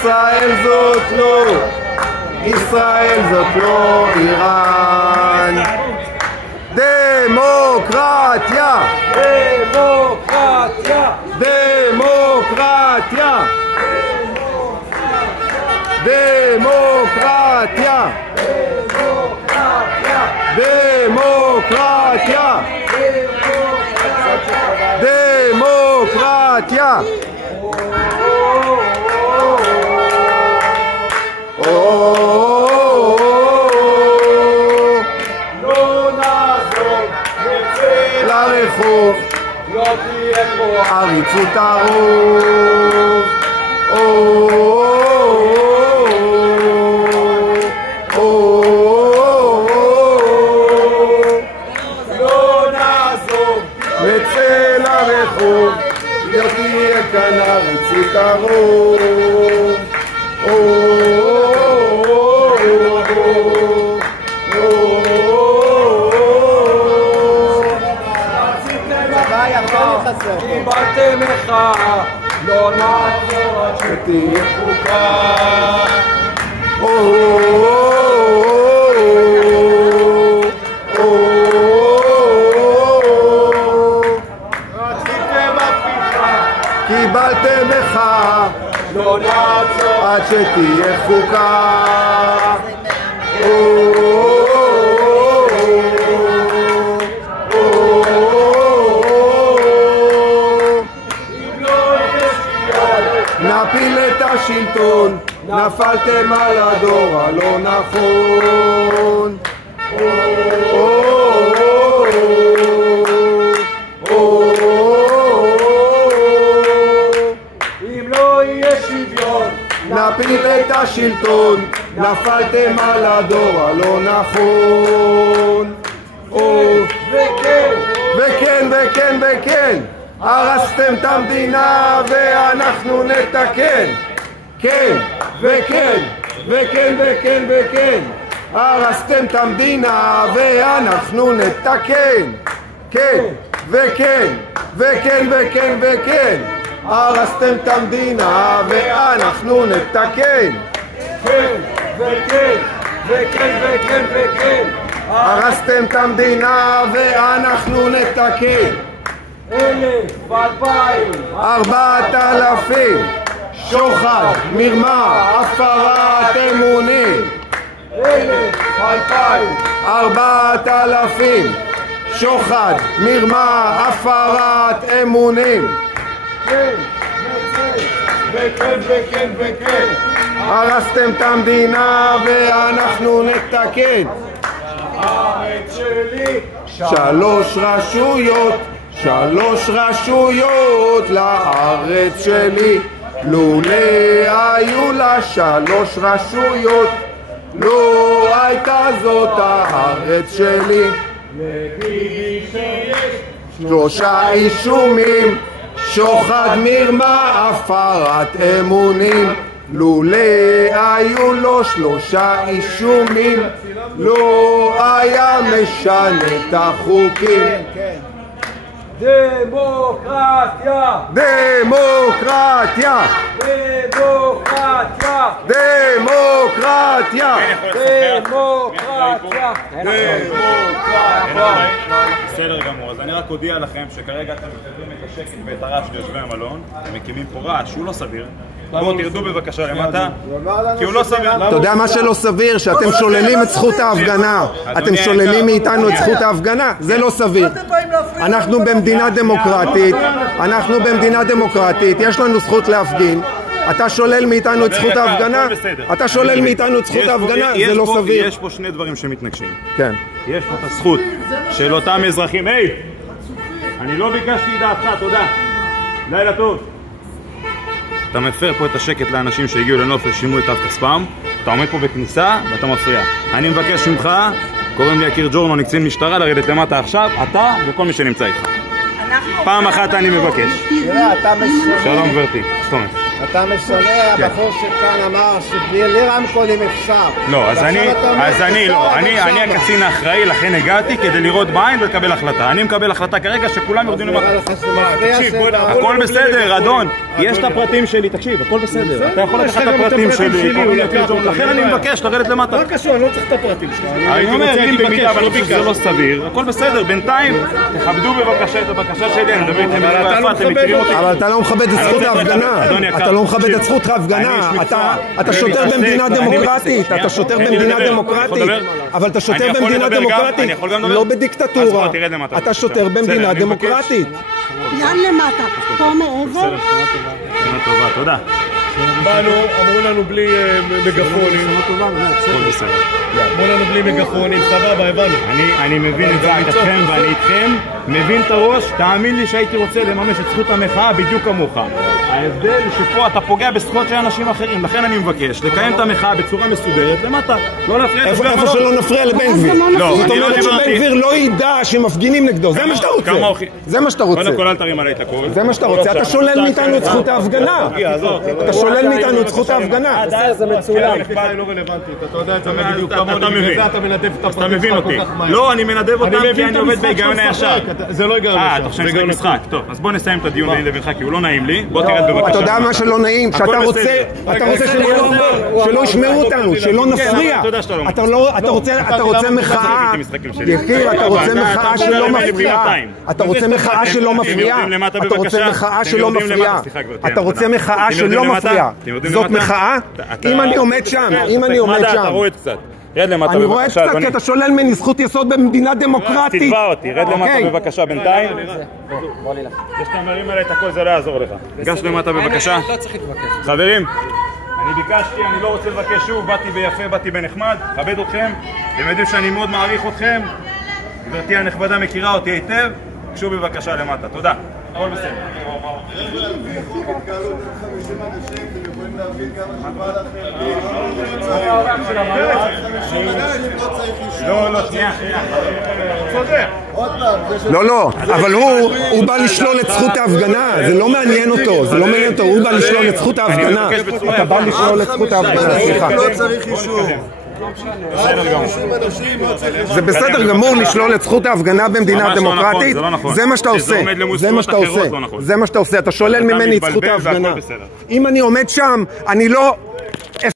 ישראל זאת לא, ישראל זאת לא איראן. דמוקרטיה, דמוקרטיה, דמוקרטיה, דמוקרטיה, דמוקרטיה, דמוקרטיה. לא נעזוב, נצא לרחוב, לא תהיה פה עריצות הרוב. לא נעזוב, נצא לרחוב, לא תהיה כאן עריצות הרוב. קיבלתם מחאה, לא נעזור עד שתהיה חוקה. רציתם הפיכה, קיבלתם מחאה, לא נעזור עד שתהיה חוקה. נפיל את השלטון, נפלתם על הדור הלא נכון. אם לא יהיה שוויון, נפיל את השלטון, נפלתם על הדור הלא נכון. וכן, וכן וכן וכן, הרסתם את המדינה ואנחנו נתקן. כן וכן וכן וכן וכן, הרסתם את המדינה ואנחנו נתקן. כן וכן וכן וכן וכן, הרסתם את המדינה ואנחנו נתקן. כן, וכן, וכן, וכן, וכן. הרסתם את המדינה ואנחנו נתקן. 1,000, 2,000, 4,000, שוחד, מרמה, הפרת אמונים. 1,000, 2,000, 4,000, שוחד, מרמה, הפרת אמונים. כן, וכן, וכן, וכן. הרסתם את המדינה ואנחנו נתקן. הארץ שלי, 3 רשויות, 3 רשויות לארץ שלי. לולא היו לה 3 רשויות, לא הייתה זאת הארץ שלי. לביבי שיש 3 אישומים, שוחד, מרמה, הפרת אמונים. לולא היו לו 3 אישומים, לא היה משנה את החוקים. דמוקרטיה, דמוקרטיה, דמוקרטיה, דמוקרטיה, דמוקרטיה, דמוקרטיה. בסדר גמור, אז אני רק אודיע לכם שכרגע אתם מקבלים את השקט ואת הרעש ביושבי המלון. הם מקימים פה רעש שהוא לא סביר. בואו תרדו בבקשה למטה, כי הוא לא סביר. אתה יודע מה שלא סביר? שאתם שוללים את זכות ההפגנה. אתם שוללים מאיתנו את זכות ההפגנה. זה לא סביר. אנחנו במדינה דמוקרטית, אנחנו במדינה דמוקרטית, יש לנו זכות להפגין. אתה שולל מאיתנו את זכות ההפגנה? אתה שולל מאיתנו את זכות ההפגנה? זה לא סביר. יש פה 2 דברים שמתנגשים. כן. יש פה את הזכות של אותם אזרחים. היי! אני לא ביקשתי דעתך, תודה. לילה טוב. אתה מפר פה את השקט לאנשים שהגיעו לנופש, שילמו את תו כספם. אתה עומד פה בכניסה ואתה מפריע. אני מבקש ממך, קוראים לי יקיר ג'ורנו, קצין משטרה, לרדת למטה עכשיו, אתה וכל מי שנמצא איתך. פעם אחת אני מבקש. שלום גברתי, סתום. אתה משנה, הבחור שכאן אמר שבלי רמקולים אפשר. לא, אז אני הקצין האחראי, לכן הגעתי כדי לראות בעין ולקבל החלטה. אני מקבל החלטה כרגע שכולם יורדים למטה. תקשיב, הכל בסדר, אדון. יש את הפרטים שלי, תקשיב, הכל בסדר. אתה יכול לקחת את הפרטים שלי, לכן אני מבקש לרדת למטה. לא קשור, אני לא צריך את הפרטים שלך. אני אומר, אם במידה ואני חושב שזה לא סביר, הכל בסדר, בינתיים תכבדו בבקשה את הבקשה שלי, אני מדבר איתכם בצורה יפה, אתם מכירים אותי. אבל אתה לא מכבד את זכות ההפגנה, אתה לא מכבד את זכות ההפגנה, אתה שוטר במדינה דמוקרטית, אתה שוטר במדינה דמוקרטית, אבל אתה שוטר במדינה דמוקרטית, לא בדיקטטורה, אתה שוטר במדינה דמוקרטית. לאן למטה? פה מעבר? שנה טובה, תודה. באנו, אמרו לנו בלי מגפונים. הכל בסדר. אמרו לנו בלי מגפונים, סבבה, הבנו. אני מבין את זה איתכם ואני איתכם, מבין את הראש, תאמין לי שהייתי רוצה לממש את זכות המחאה בדיוק כמוך. ההבדל שפה אתה פוגע בזכויות של אנשים אחרים, לכן אני מבקש לקיים את המחאה בצורה מסודרת למטה, לא להפריע. איפה שלא נפריע לבן גביר. זאת אומרת שבן גביר לא ידע שמפגינים נגדו, זה מה שאתה רוצה. זה מה שאתה רוצה. קודם כל אל תרים עליי את הקול. זה מה שאתה רוצה, אתה שולל מאיתנו את זכות ההפגנה. אתה שולל מאיתנו את זכות ההפגנה. זה מצולם. זה לא רלוונטית, אתה יודע את זה בדיוק כמוני, וזה אתה מנדב את הפרטים שלך כל כך מהר. לא, אני מנדב אותם כי אני עובד בהיגיון הישר. זה לא היגיון הישר. אתה חושב שזה משחק. טוב, אז בוא נסיים את הדיון ביני לבינך כי הוא לא נעים לי. בוא תרד בבקשה. אתה יודע מה שלא נעים? שאתה רוצה שלא ישמעו אותנו, שלא נפריע. אתה רוצה מחאה, יקיר, אתה רוצה מחאה שלא מפריעה. אתה רוצה מחאה שלא מפריעה. אתה רוצה מחאה שלא מפריעה. אתה רוצה מחאה שלא מפריעה. זאת מחאה? אם אני עומד שם, אתה רואה קצת. רד למטה אני בבקשה. רואה קצת כי אתה שולל ממני זכות יסוד במדינה דמוקרטית. תתבע אותי, רד למטה בבקשה בינתיים. יש שאתה מרים עליי את הכל, זה לא יעזור לך. גש למטה בבקשה. חברים, אני ביקשתי, אני לא רוצה לבקש שוב, באתי ביפה, באתי בנחמד, כבד אתכם, אתם יודעים שאני מאוד מעריך אתכם, גברתי הנכבדה מכירה אותי היטב, קשו בבקשה למטה, תודה. הכל בסדר. לא, אבל הוא בא לשלול את זכות ההפגנה, זה לא מעניין אותו, הוא בא לשלול את זכות ההפגנה, אתה בא לשלול את זכות ההפגנה, סליחה. לא צריך אישור. זה בסדר גמור לשלול את זכות ההפגנה במדינה דמוקרטית, זה מה שאתה עושה, זה מה שאתה עושה, אתה שולל ממני את זכות ההפגנה. אם אני עומד שם, אני לא